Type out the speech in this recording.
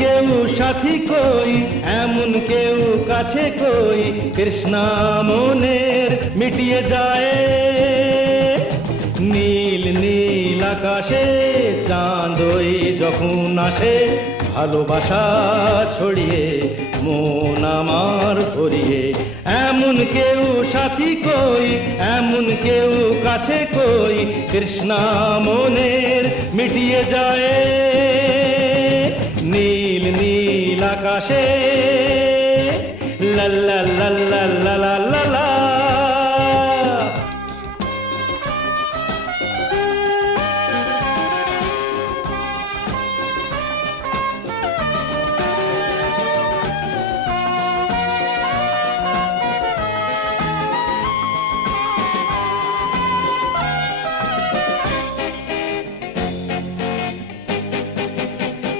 কেউ সাথী কই, এমন কেউ কাছে কই, তৃষ্ণা মনের মিটিয়ে যায়। নীল নীল আকাশে চাঁদই যখন আসে, ভালোবাসা ছড়িয়ে মন আমার ভরিয়ে। এমন কেউ সাথী কই, এমন কেউ কাছে কই, তৃষ্ণা মনের মিটিয়ে যায়। নীল নীল আকাশে লা লা লা লা লা লা